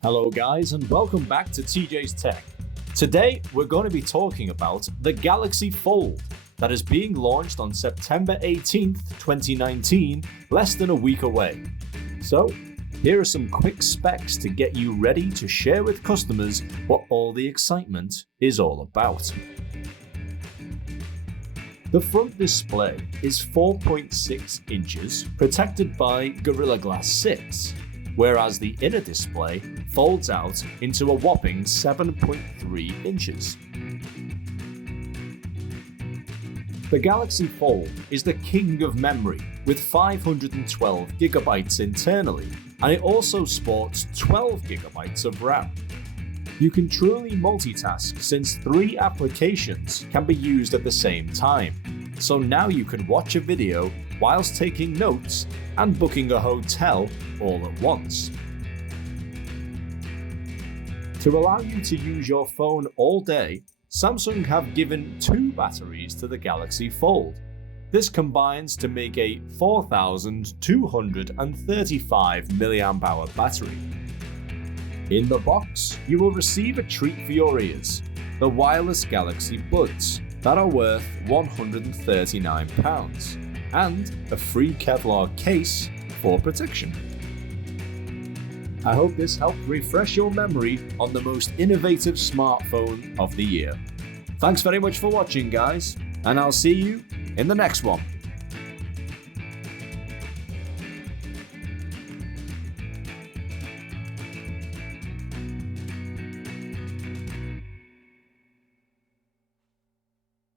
Hello guys and welcome back to TJ's Tech. Today we're going to be talking about the Galaxy Fold that is being launched on September 18th, 2019, less than a week away. So, here are some quick specs to get you ready to share with customers what all the excitement is all about. The front display is 4.6 inches, protected by Gorilla Glass 6, whereas the inner display folds out into a whopping 7.3 inches. The Galaxy Fold is the king of memory with 512 gigabytes internally, and it also sports 12 gigabytes of RAM. You can truly multitask since 3 applications can be used at the same time. So now you can watch a video whilst taking notes and booking a hotel all at once. To allow you to use your phone all day, Samsung have given 2 batteries to the Galaxy Fold. This combines to make a 4,235 mAh battery. In the box, you will receive a treat for your ears, the wireless Galaxy Buds that are worth £139, and a free Kevlar case for protection. I hope this helped refresh your memory on the most innovative smartphone of the year. Thanks very much for watching, guys, and I'll see you in the next one.